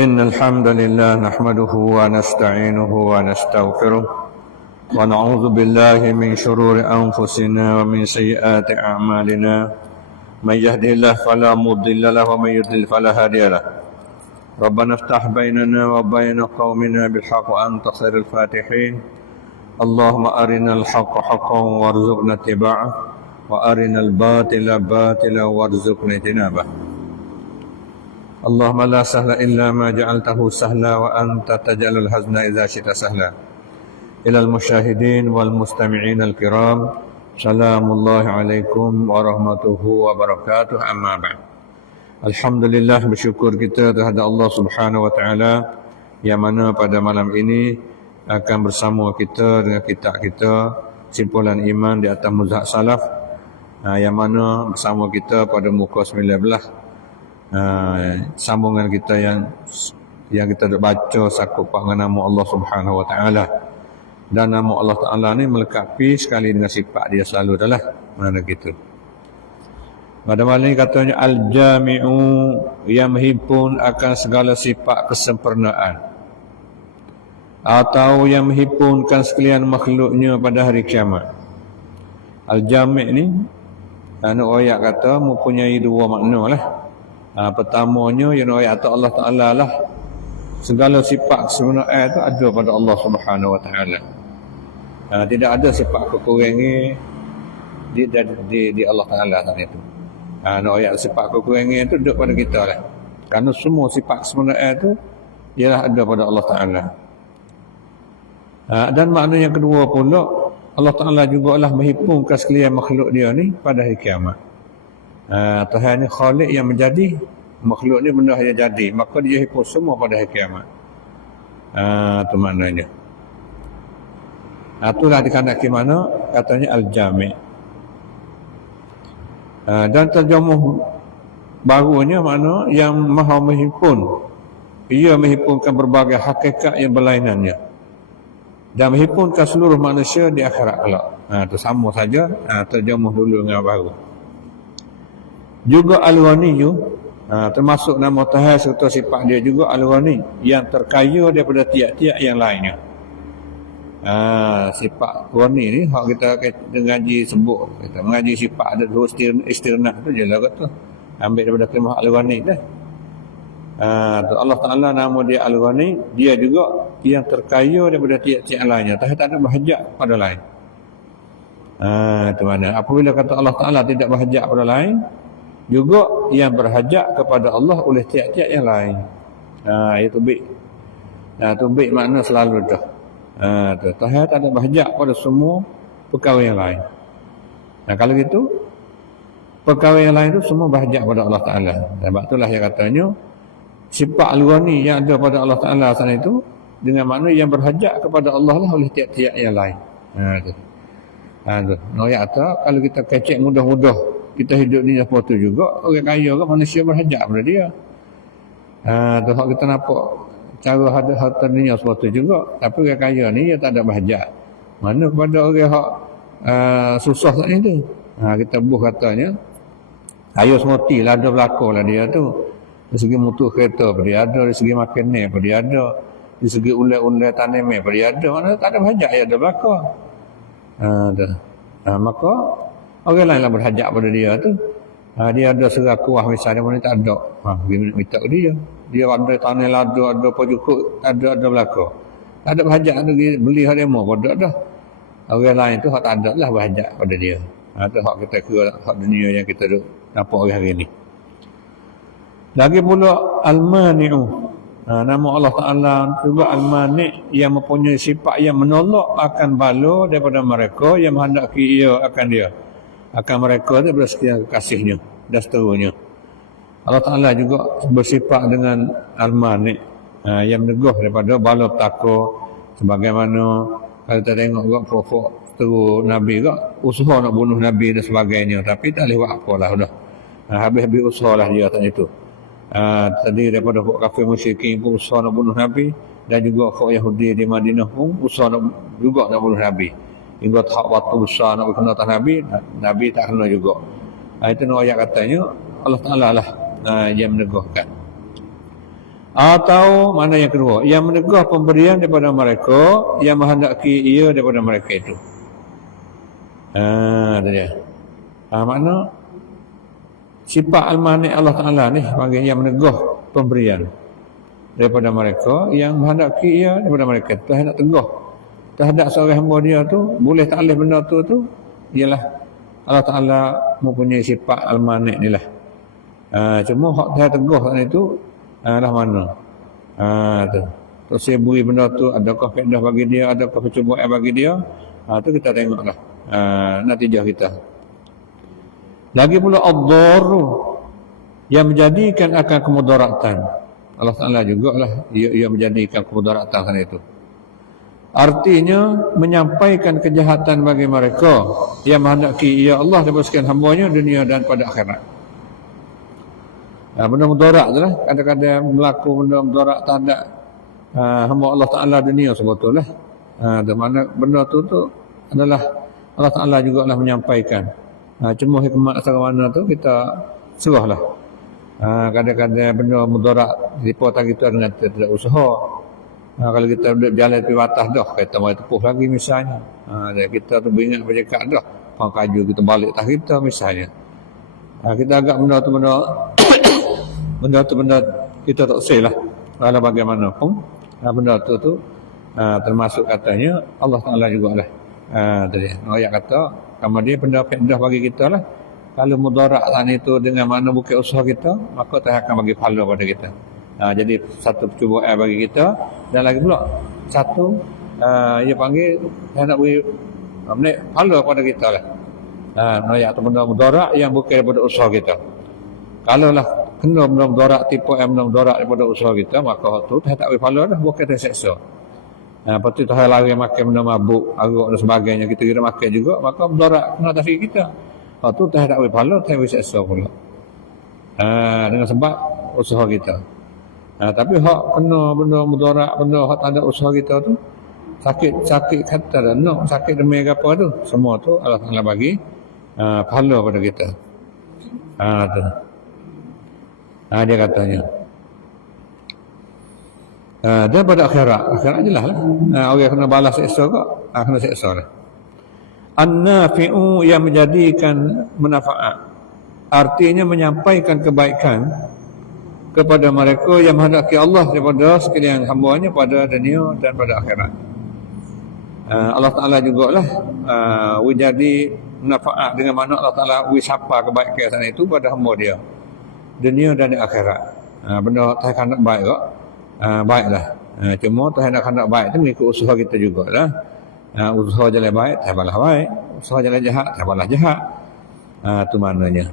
إن الحمد لله نحمده ونستعينه ونستغفره ونعوذ بالله من شرور أنفسنا ومن سيئات أعمالنا من يهده الله فلا مضل له ومن يضلل فلا هادي له ربنا افتح بيننا وبين قومنا بالحق وأنت خير الفاتحين اللهم أرنا الحق حقا وارزقنا اتباعه وأرنا الباطل باطلا وارزقنا اجتنابه اللهم لا سهل إلا ما جعلته سهلا وأنت تجعل الحزن إذا شئت سهلا. إلى المشاهدين والمستمعين الكرام سلام الله عليكم ورحمته وبركاته. أما بعد. Alhamdulillah, bersyukur kita terhadap Allah Subhanahu wa taala yang mana pada malam ini akan bersama kita dengan kitab kita Simpulan Iman di atas Mazhab Salaf, yang mana bersama kita pada muka 19. Sambungan kita yang kita duk baca sakupak dengan nama Allah Subhanahu wa taala. Dan nama Allah Taala ni melengkapi sekali dengan sifat dia selalu adalah mana gitu. Pada malam ini katanya al-jami'u, yang menghimpun akan segala sifat kesempurnaan, atau yang menghimpunkan sekalian makhluknya pada hari kiamat. Al-jami' ni ayat kata mempunyai dua makna lah. Pertamanya yang ayat Allah Ta'ala lah, segala sifat kesempurnaan itu ada pada Allah Subhanahu Wa Ta'ala. Tidak ada sifat kekurangan di Allah Ta'ala saat itu. Ayat sifat kekurangan itu ada pada kita lah, kerana semua sifat kesempurnaan itu ialah ada pada Allah Ta'ala. Dan makna yang kedua pula, Allah Ta'ala juga lah menghimpunkan sekalian makhluk dia ni pada hari kiamat. Tuhan ni Khalik yang menjadi, makhluk ni benda yang jadi, maka dia himpun semua pada hari kiamat. Itu maknanya. Itulah dikandaki mana katanya al-jami'. Dan terjemuh barunya makna yang maha menghimpun. Ia menghimpunkan berbagai hakikat yang berlainannya dan menghimpunkan seluruh manusia di akhirat kelak. Itu sama saja, terjemuh dulu dengan baru. Juga Al-Ghaniyu, termasuk nama Tuhan serta sifat dia juga Al-Ghani, yang terkaya daripada tiap-tiap yang lainnya. Sifat Ghani ni hak kita ngaji sebut, kita mengaji sifat ada dua istirnah tu je lah kata, ambil daripada kalimah Al-Ghani dah. Allah Ta'ala nama dia Al-Ghani, dia juga yang terkaya daripada tiap-tiap lainnya, tak ada berhajat pada lain. Itu mana apabila kata Allah Ta'ala tidak berhajat pada lain, juga yang berhajat kepada Allah oleh tiap-tiap yang lain. Itu baik. Itu baik makna selalu dah. Tuhan tak ada berhajat pada semua perkara yang lain. Kalau gitu, perkara yang lain itu semua berhajat pada Allah Ta'ala. Sebab itulah yang katanya sifat Al-Ghani yang ada pada Allah Ta'ala sana itu dengan makna yang berhajat kepada Allah lah oleh tiap-tiap yang lain. Ayat kata kalau kita kecek mudah-mudah kita hidup ni apa tu juga, orang kaya ke manusia berhajat pada dia. Tu hak kita nampak cara harta dunia sesuatu juga, tapi orang kaya ni dia tak ada berhajat. Mana kepada orang hak susah saat ni tu. Kita buh katanya ayo semoti lah ada berlaku lah dia tu. Dari segi mutu kereta pun dia ada, dari segi makanan pun dia ada, dari segi ulai-ulai tanaman pun dia ada. Mana tak ada berhajat dia ada berlaku. Maka orang lain lah berhajat pada dia tu. Dia ada serah kuah misalnya, mana tak ada. Minta ke dia. Dia ada tanah ladu, ada apa cukup, ada belakang. Tak ada berhajat, ada beli hak demo pun tak dah. Orang lain tu hak tak ada lah berhajat pada dia. Itu hak kita kira, hak dunia yang kita duk nampak hari ni. Lagi pula Al-Mani'u. Nama Allah Ta'ala juga Al-Mani', yang mempunyai sifat yang menolak akan bala daripada mereka yang menghendaki ia akan dia. Akan mereka itu bersekian kekasihnya dan seterusnya. Allah Ta'ala juga bersifat dengan Al-Mani', yang meneguh daripada bala petaka. Sebagaimana kalau kita tengok juga pokok seterus Nabi juga usaha nak bunuh Nabi dan sebagainya, tapi tak boleh buat apa lah dah. Habis-habis usaha lah dia atas itu. Tadi daripada kafir musyrikin pun usaha nak bunuh Nabi, dan juga orang Yahudi di Madinah pun usaha juga nak bunuh Nabi. Hingga tak waktu besar nak berkena atas Nabi, Nabi tak kena juga. Itu ayat katanya Allah Ta'ala lah yang meneguhkan. Atau mana yang kedua, yang menegah pemberian daripada mereka, yang menghendaki ia daripada mereka itu. Itu dia. Makna sifat al-mani' Allah Ta'ala ni panggil yang menegah pemberian daripada mereka, yang menghendaki ia daripada mereka. Tuhan nak tegah terhadap seorang hamba dia tu, boleh taklif benda tu ialah Allah Ta'ala mempunyai sifat al-mani' ni lah. Cuma hak saya tegah itu dah mana? Tu. Terus saya beri benda tu, adakah faedah bagi dia, adakah percubaan bagi dia? Tu kita tengoklah natijah kita. Lagi pula ad-darru yang menjadikan akan kemudaratan. Allah Ta'ala jugalah ia menjadikan kemudaratan sana itu. Artinya menyampaikan kejahatan bagi mereka yang menghendaki ia Allah daripada sekian hambanya dunia dan pada akhirat. Benda mudarat tu lah. Kadang-kadang berlaku benda mudarat terhadap hamba Allah Ta'ala dunia sebetulnya. Di mana benda tu adalah Allah Ta'ala juga lah menyampaikan. Cuma hikmat asal mana tu kita serahlah. Kadang-kadang benda mudarat dipotong kita dengan tidak usaha. Kalau kita duduk jalan di batas dah, kita mau tepuh lagi misalnya. Kita tu beringat bercakap dah. Kaju kita balik tak kita misalnya. Kita agak benda tu benda kita tak usah lah. Walau bagaimanapun benda tu termasuk katanya Allah Ta'ala jugalah. Tadi ayat kata kemudian benda faedah bagi kita lah. Kalau mudarat itu dengan mana bukan usaha kita, maka Tuhan akan bagi pahala pada kita. Jadi satu percubaan bagi kita, dan lagi pula satu ia panggil saya nak beri pahala pada kita lah. Ayat tu benda mudarat yang bukan daripada usaha kita. Kalau lah kena benda mudarat, tipu benda mudarat daripada usaha kita, maka tu Tuhan tak beri pahala dah, bukan terseksa. Lepas tu Tuhan lari makan benda mabuk, arak dan sebagainya, kita kira makan juga, maka mudarat kena atas kita. Lepas tu Tuhan tak beri pahala, Tuhan beri seksa pula. Dengan sebab usaha kita. Tapi hak kena benda mudarat, benda hak tak ada usaha kita tu, sakit kata dah, sakit demi apa tu, semua tu Allah Ta'ala bagi pahala pada kita. Tu. Dia katanya. Dan pada akhirat jelas lah. Orang kena balas seksa kok, kena seksa lah. An-nafi'u yang menjadikan manfaat. Artinya menyampaikan kebaikan kepada mereka yang menghendaki Allah daripada sekalian hamba-Nya pada dunia dan pada akhirat. Allah Ta'ala jugalah jadi manfaat dengan mana Allah Ta'ala wisapa kebaikan sana itu pada hamba dia dunia dan di akhirat. Benda Tuhan nak baik kok, baiklah. Cuma Tuhan nak hendak baik tu mengikut usaha kita jugalah. Usaha jalan baik, Tuhan balas baik. Usaha jalan jahat, Tuhan balas jahat. Tu maknanya.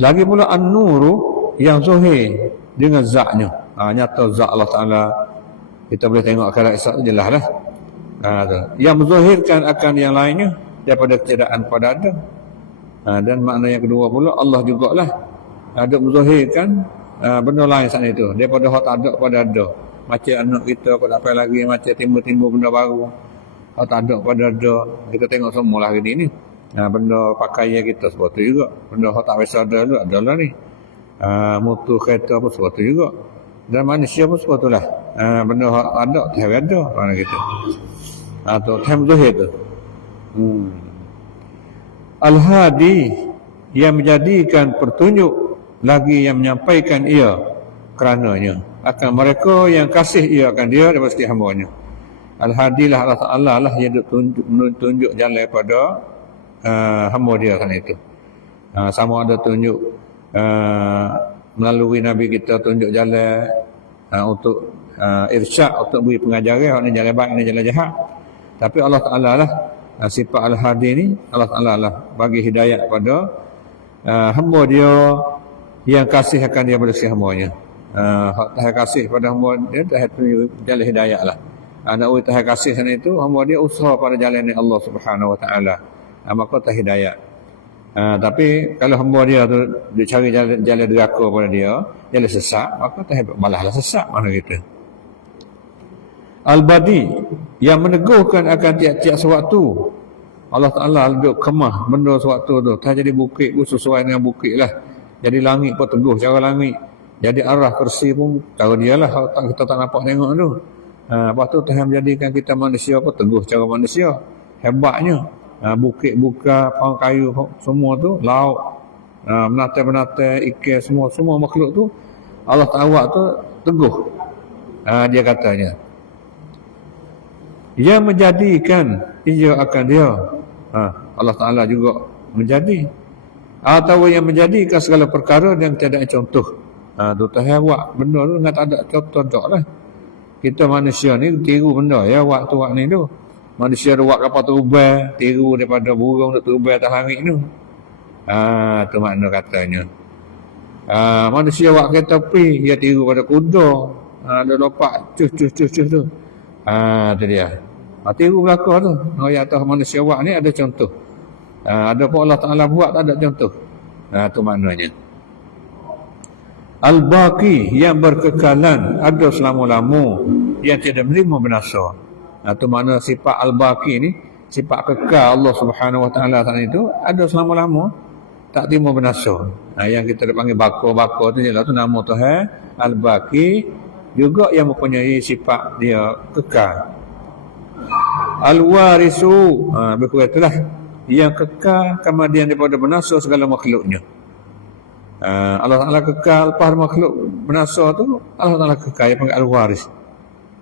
Lagi pula an-nuru yang zahir dengan zatnya. Nyata zat Allah Ta'ala. Kita boleh tengok akhirat esok tu jelas lah. Yang menzahirkan akan yang lainnya daripada ketiadaan pada ada. Dan makna yang kedua pula Allah jugalah ada menzahirkan benda lain saat itu daripada hak tak ada pada ada. Macam anak kita kau tak payah lagi macam timbul-timbul benda baru. Hak tak ada pada ada. Kita tengok semua lah hari ni. Benda pakaian kita sebab tu juga. Benda hak tak biasa ada dulu adalah ni. Motor kereta pun sebab tu juga. Dan manusia pun sebab tu lah. Benda hak ada tak ada mana kita. Atau time zahir tu. Al-Hadi yang menjadikan petunjuk lagi yang menyampaikan ia kerananya akan mereka yang kasih ia akan dia daripada setiap hamba-Nya. Al-Hadi lah Allah Ta'ala lah yang tunjuk jalan pada hamba dia kan itu. Sama ada tunjuk melalui Nabi kita tunjuk jalan untuk irsyad, untuk beri pengajaran ini jalan baik, ini jalan jahat. Tapi Allah Ta'ala lah sifat Al-Hadi ni Allah Ta'ala lah bagi hidayat pada hamba dia yang kasih akan dia pada si hamba-Nya. Tuhan kasih pada hamba dia, Tuhan tunjuk jalan hidayat lah. Nak beri Tuhan kasih sana itu, hamba dia usaha pada jalan ni Allah Subhanahu Wa Ta'ala. Maka Tuhan hidayat. Tapi kalau hamba dia tu dia cari jalan deraka pada dia, jalan sesat, maka Tuhan balaslah sesat mana kita. Al-Badi yang meneguhkan akan tiap-tiap sewaktu. Allah Ta'ala duduk kemah benda sewaktu tu. Tak jadi bukit pun sesuai dengan bukit lah. Jadi langit pun teguh cara langit. Jadi arah kursi pun cara dia lah, kita tak nampak tengok tu. Lepas tu Tuhan menjadikan kita manusia apa, teguh cara manusia. Hebatnya. Bukit buka, pohon kayu, semua tu, laut, benatai-benatai, ikan, semua makhluk tu, Allah Ta'ala tu teguh. Dia katanya. Ia menjadikan, ia akan dia. Allah Ta'ala juga menjadi. Atau yang menjadikan segala perkara yang tiada contoh. Tu Tuhan buat benda tu dengan tak ada contoh tak lah. Kita manusia ni tiru benda ya, waktu ni tu. Manusia ada buat kapal terbang, tiru daripada burung untuk terbang atas langit tu. Tu makna katanya. Manusia buat kereta api, dia tiru pada kuda. Ada lompat, cus tu. Tu dia. Tiru belakang tu. Yang atas manusia buat ni ada contoh. Ada pun Allah Ta'ala buat tak ada contoh. Tu maknanya. Al-Baqi yang berkekalan, ada selama-lama, yang tidak menerima binasa. Itu makna sifat Al-Baqi ni, sifat kekal Allah Subhanahu Wa Taala itu ada selama-lama, tak terima binasa. Yang kita panggil bako tu jelah tu nama Tuhan Al-Baqi, juga yang mempunyai sifat dia kekal. Al-Warisu, berkata itulah yang kekal kemudian daripada binasa segala makhluknya. Allah Ta'ala kekal lepas makhluk binasa tu, Allah Ta'ala kekal, yang panggil Al-Waris.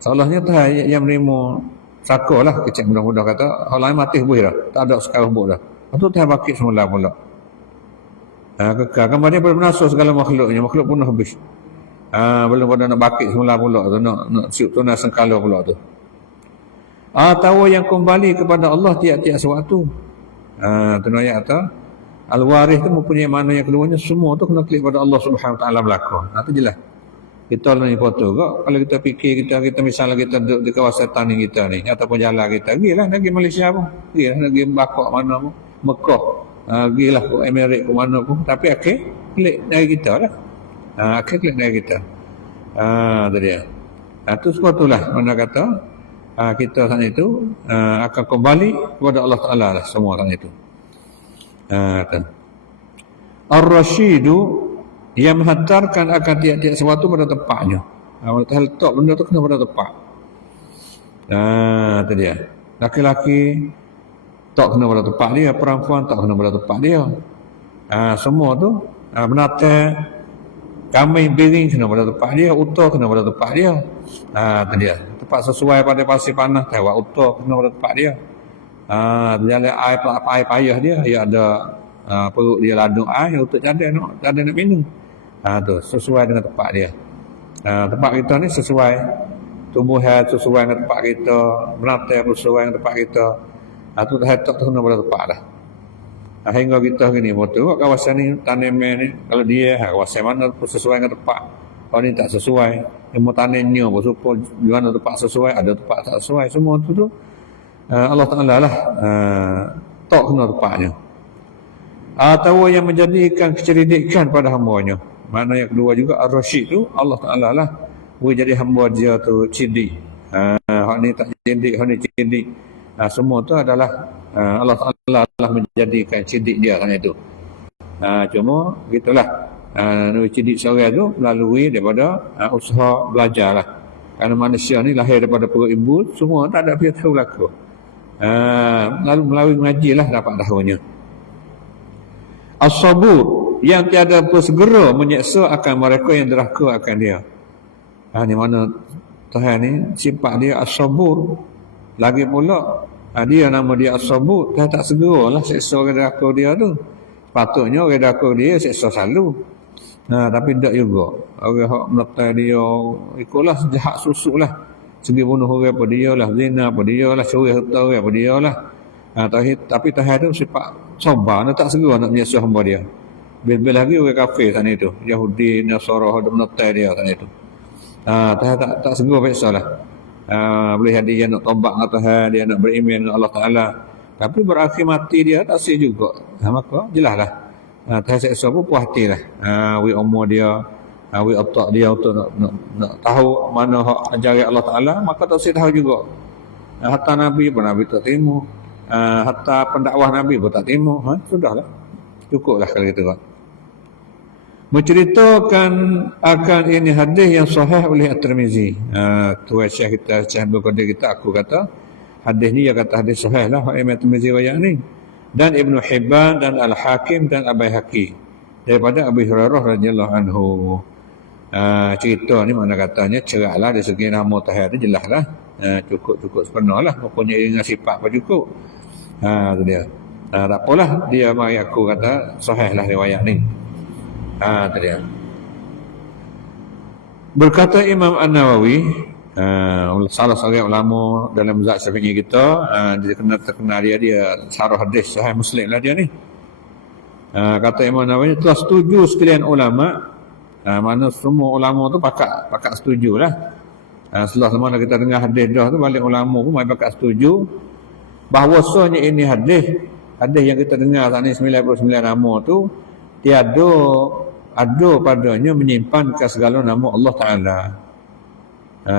Seolahnya Tuhan yang menerima saka lah, kecil mudah-mudah kata, orang lain mati buih dah, tak ada sekarang buat dah. Lepas tu Tuhan bakit semula pula. Kekal, kemudian berbinasa segala makhluknya, makhluk pun habis. Belum pada nak bakit semula pula tu, nak siup tunai sengkala pula tu. Atau yang kembali kepada Allah tiap-tiap sewaktu. Tu ayat tu. Al-Waris tu mempunyai makna yang keduanya, semua tu kena klik pada Allah Subhanahu Wa Taala belaka. Itu jelas. Kita ni foto kok, kalau kita fikir kita misalnya kita duduk di kawasan tani kita ni ataupun jalan kita, gilah nak pergi Malaysia pun, gilah nak pergi Bakok mana pun, Mekah, gilah ke Amerik ke mana pun, tapi akhir klik dari kita lah. Akhir klik dari kita. Tu dia. Tu semua itulah mana kata kita saat itu akan kembali kepada Allah Ta'ala lah, semua saat itu. Ar-Rashidu yang menghantarkan akan tiap-tiap sesuatu pada tempatnya. Kalau kita letak benda tu kena pada tempat. Itu dia. Laki-laki tak kena pada tempat dia, perempuan tak kena pada tempat dia. Semua tu binatang, kambing, biring kena pada tempat dia, unta kena pada tempat dia. Itu dia. Tempat sesuai pada pasir panas, tewak unta kena pada tempat dia. Berjalan air payah dia ada perut dia laduk air untuk cadang nak minum. Tu sesuai dengan tempat dia. Tempat kita ni sesuai, tumbuhan sesuai dengan tempat kita, binatang sesuai dengan tempat kita. Tu dah tak kena pada tempat dah. Hingga kita gini betul kawasan ni tanaman ni, kalau dia kawasan mana pun sesuai dengan tempat. Kalau ni tak sesuai, yang mau tanamnya pun supaya di mana tempat sesuai, ada tempat tak sesuai, semua tu Allah Ta'ala lah tak kena tempatnya. Atau yang menjadikan kecerdikan pada hamba-Nya. Makna yang kedua juga Ar-Rasyid tu Allah Ta'ala lah boleh jadi hamba dia tu cerdik. Hak ni tak cerdik, hak ni cerdik. Semua tu adalah Allah Ta'ala lah menjadikan cerdik dia kan itu. Cuma gitulah. Cerdik seorang tu melalui daripada usaha belajar lah. Kerana manusia ni lahir daripada perut ibu, semua tak ada dia tahu laku. Lalu melalui mengaji lah dapat tahunya. As-sabur yang tiada bersegera menyeksa akan mereka yang derhaka akan dia. Ni mana Tuhan ni sifat dia as-sabur. Lagi pula dia nama dia as-sabur, Tuhan tak segera lah seksa orang derhaka dia tu. Patutnya orang derhaka dia seksa selalu. Tapi tak juga. Orang hak meletak dia ikutlah jahat susuk lah. Segi bunuh orang apa dia lah, zina apa dia lah, curi harta orang apa dia lah. Tapi Tuhan tu sifat sabar, dia tak segera nak menyeksa hamba dia. Bil-bil lagi orang kafir sana itu, Yahudi, Nasara, ada menetai dia sana itu. Tuhan tak segera peksa lah. Boleh jadi dia nak tobat dengan Tuhan, dia nak beriman dengan Allah Ta'ala. Tapi berakhir mati dia tak sih juga. Maka jelas lah. Tuhan seksa pun puas hati lah. We umur dia, we otak dia untuk nak tahu mana hak ajaran Allah Ta'ala, maka tak sih tahu juga. Hatta Nabi pun Nabi tak terima. Hatta pendakwah Nabi pun tak terima. Sudahlah. Cukuplah kalau kita buat. menceritakan akan ini hadis yang sahih oleh At-Tirmizi. Tuan Syekh kita, Syekh Abdul Qadir kita, aku kata hadis ni, dia kata hadis sahih lah Imam At-Tirmizi riwayat ni, dan Ibnu Hibban dan Al-Hakim dan Al-Baihaqi daripada Abu Hurairah radhiyallahu anhu. Cerita ni mana katanya cerahlah dari segi nama tahir tu, jelas lah. Cukup sepenuh lah, pokoknya dengan sifat pun cukup. Tu dia. Tak apalah, dia mari aku kata sahih lah riwayat ni. Tu dia. Berkata Imam An-Nawawi, salah seorang ulama dalam mazhab Syafi'i kita, dia terkenal dia syarah hadis Sahih Muslim lah dia ni. Kata Imam An-Nawawi, telah setuju sekalian ulama, mana semua ulama tu pakat setuju lah. Setelah mana kita dengar hadis dah tu, balik ulama pun mai pakat setuju bahawasanya ini hadis yang kita dengar saat ni 99 nama tu tiada ada padanya menyimpan ke segala nama Allah Ta'ala.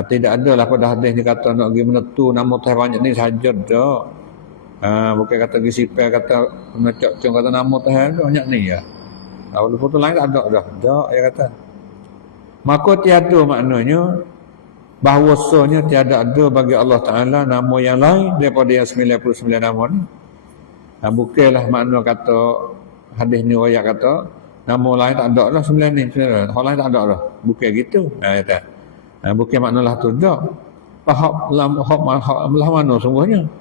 Tidak ada lah pada hadis ni kata nak pergi menentu nama Tuhan banyak ni sahaja dah. Bukan kata pergi sipel kata menecok kata nama Tuhan banyak ni ya. Walaupun tu lain tak ada dah. Tak, dia kata. Maka tiada maknanya bahawasanya tiada ada bagi Allah Ta'ala nama yang lain daripada yang 99 nama ni. Bukanlah makna kata hadis ni ayat kata nama lain tak ada lah 9 ni. Hak lain tak ada lah. Bukan gitu. Kata. Bukan maknalah tu tak. Hak mana sungguhnya.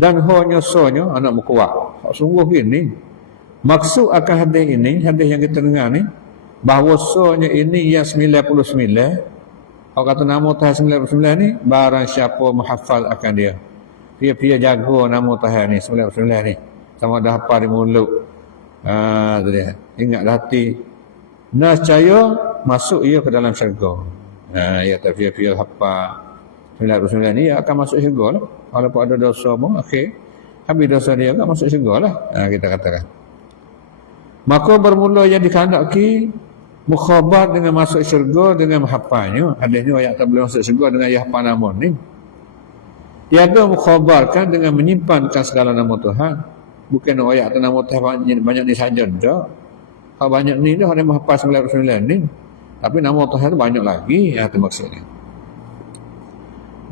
Dan haknya sonya anak berkuat. Hak sungguh ini. Maksud akan hadis ini, hadis yang kita dengar ni, bahawasanya ini yang 99. Kalau kata nama Tuhan 99 ni, barang siapa menghafal akan dia. Dia jaga nama Tuhan ni 99 ni. Sama dah hafal di mulut. Tu dia. Ingat dah hati. Nascaya masuk ia ke dalam syurga. Ya tapi dia hafal 99 ni, ia akan masuk syurga lah. Walaupun ada dosa pun, habis dosa dia akan masuk syurga lah. Kita katakan. Maka bermula yang dikehendaki mukhabar dengan masuk syurga dengan menghafalnya. Hadisnya ayat tak boleh masuk syurga dengan ia hafal nama ni. Tiada mukhabarkan dengan menyimpankan segala nama Tuhan. Bukan ayat atau nama Tuhan banyak ni saja dah. Kalau banyak ni dah ada menghafal 99 ni. Tapi nama Tuhan tu banyak lagi. Itu maksudnya.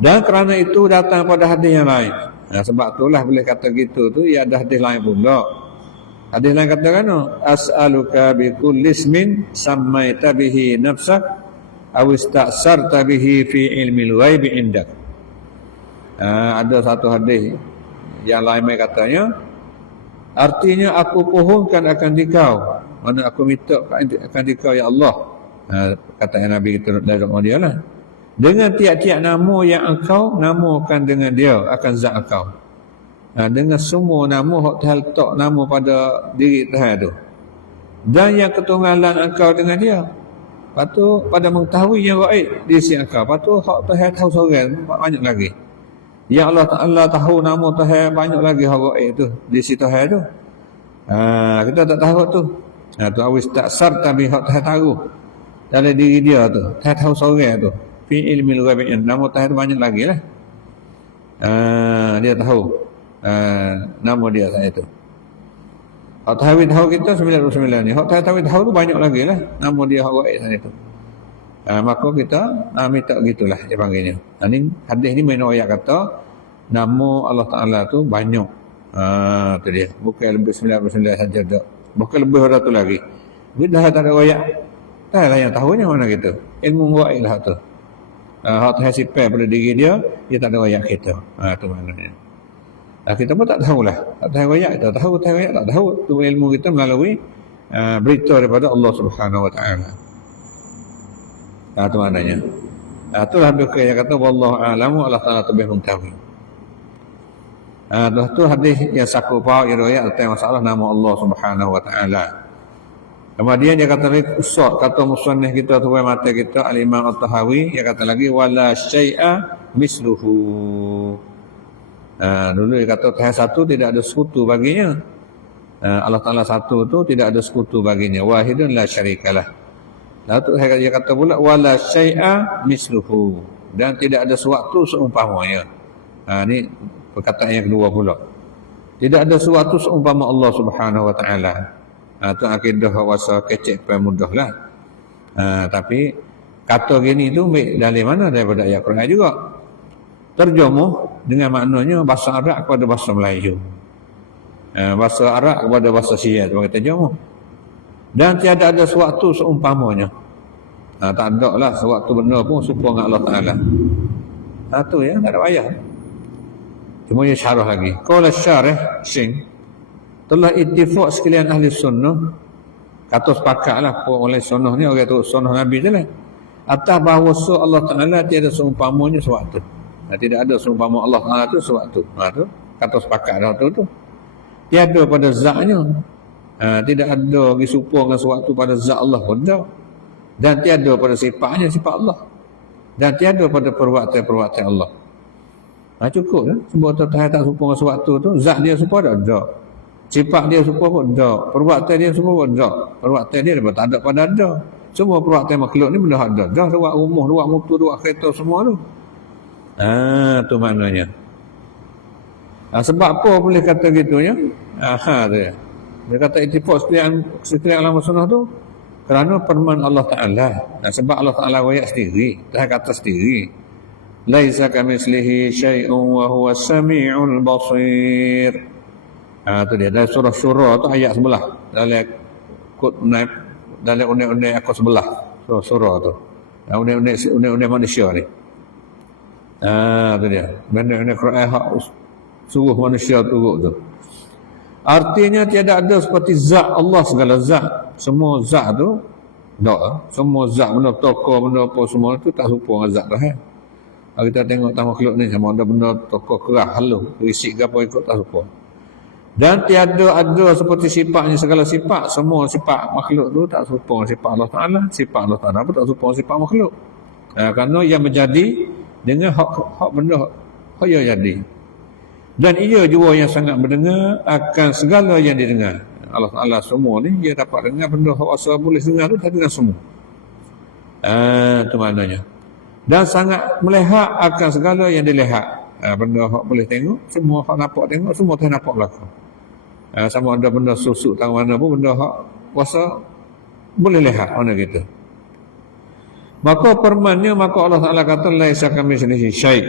Dan kerana itu datang pada hadis yang lain. Sebab itulah boleh kata gitu tu, ia ada hadis lain pula. Hadis lain katakan, as'aluka bi kulli ismin sammaita bihi nafsak aw ista'sarta bihi fi ilmil ghaibi indak. Ada satu hadis yang lain katanya, artinya aku pohonkan akan dikau, mana aku minta akan dikau ya Allah. Kata yang Nabi kita dalam dia lah, dengan tiap-tiap nama yang engkau namakan dengan dia akan zat engkau. Dengan semua nama hak Tuhan letak nama pada diri Tuhan tu. Dan yang ketunggalan engkau dengan dia. Lepas tu pada mengetahui yang gaib di sisi engkau. Lepas tu hak Tuhan tahu seorang banyak lagi. Yang Allah Ta'ala tahu nama Tuhan banyak lagi hak gaib tu di sisi Tuhan tu. Kita tak tahu tu. Tu awis tak sar tapi hak Tuhan tahu dalam diri dia tu. Tuhan tahu seorang tu. Fi ilmil ghaib, nama Tuhan tu banyak lagi lah. Dia tahu nama dia saya tu. Hak Tahawi tahu kita 99 ni. Hak Tahawi tahu tu banyak lagi lah. Nama dia hak gaib sana tu. Maka kita minta gitulah dia panggilnya. Ini hadis ni ayat kata nama Allah Ta'ala tu banyak. Tu dia. Bukan lebih 99 saja tak. Bukan lebih dari tu lagi. Bila tak ada ayat, tak lah yang tahunya mana gitu. Ilmu gaib lah tu. Hak Tahawi sifat pada diri dia tak ada ayat kita. Tu maknanya. Kita pun tak tahulah. Tak tahu ayat, kita tahu, tak tahu. Itu ilmu kita melalui berita daripada Allah Subhanahu Wa Taala. Itu maknanya. Itulah dia kata wallahu a'lamu, Allah Taala lebih mengetahui. Itu hadis yang sakupa riwayat tentang masalah nama Allah Subhanahu Wa Taala. Kemudian dia kata lagi usah kata musannif kita tu mata kita Al-Imam At-Tahawi, dia kata lagi wala syai'a misluhu. Dulu dia kata Tuhan satu tidak ada sekutu baginya. Allah Ta'ala satu tu tidak ada sekutu baginya. Wahidun la syarikalah. Lalu dia kata pula wala syai'a misluhu, dan tidak ada sesuatu seumpamanya. Ini perkataan yang kedua pula. Tidak ada sesuatu seumpama Allah Subhanahu Wa Ta'ala. Tu akidah wasa kecek pai mudah lah. Tapi kata gini tu dari mana? Daripada ayat Quran juga. Terjemuh dengan maknanya bahasa Arab kepada bahasa Melayu. Bahasa Arab kepada bahasa Sia tu kita terjemuh. Dan tiada ada sewaktu seumpamanya. Tak ada lah sewaktu benda pun serupa dengan Allah Ta'ala. Tu ya, tak ada payah. Cuma dia syarah lagi. Qala syarih sing telah ittifaq sekalian ahli sunnah, kata sepakatlah oleh sunnah ni, orang tu sunnah Nabi je lah, atas bahawa Allah Ta'ala tiada seumpamanya sewaktu. Tidak ada seumpama Allah Ta'ala tu sewaktu. Tu kata sepakat dah tu. Tiada pada zatnya. Tidak ada lagi serupa dengan sewaktu pada zat Allah pun tak. Dan tiada pada sifatnya sifat Allah. Dan tiada pada perbuatan-perbuatan Allah. Cukup lah. Sebab Tuhan tak serupa dengan sewaktu tu, zat dia serupa tak? Sifat dia serupa pun tak. Perbuatan dia serupa pun tak. Perbuatan dia tak ada pada ada. Semua perbuatan makhluk ni benda ada. Dah buat rumah, buat motor, buat kereta semua tu. Tu maknanya. Sebab apa boleh kata gitunya? Dia kata ittifaq sekalian ulama sunnah tu kerana firman Allah Ta'ala. Sebab Allah Ta'ala ayat sendiri, Tuhan kata sendiri, laisa kamitslihi syai'un wa huwa samiul basir. Tu dia dari surah Syura tu ayat sebelah dalam kod naib dalam undang-undang aku sebelah surah tu. Undang-undang manusia ni. Tu dia. Benda-benda Quran hak suruh manusia turut tu. Artinya tiada ada seperti zat Allah segala zat. Semua zat tu tak. Semua zat benda tokoh, benda apa semua tu tak serupa dengan zat Tuhan. Kalau kita tengok tamu makhluk ni sama ada benda tokoh kerah halus, risik ke apa ikut tak serupa. Dan tiada ada seperti sifatnya segala sifat. Semua sifat makhluk tu tak serupa dengan sifat Allah Ta'ala. Sifat Allah Ta'ala pun tak serupa dengan sifat makhluk. Kerana ia menjadi dengan hak benda hak ia jadi. Dan ia juga yang sangat mendengar akan segala yang didengar. Allah Ta'ala semua ni dia dapat dengar benda hak asal boleh dengar tu, tak dengar semua. Itu maknanya. Dan sangat melihat akan segala yang dilihat. Benda hak boleh tengok, semua hak nampak tengok, semua tak nampak belakang. Sama ada benda susuk tang mana pun, benda hak kuasa boleh lihat mana kita. Maka permannya, maka Allah Ta'ala kata laisa kamitslihi syai'.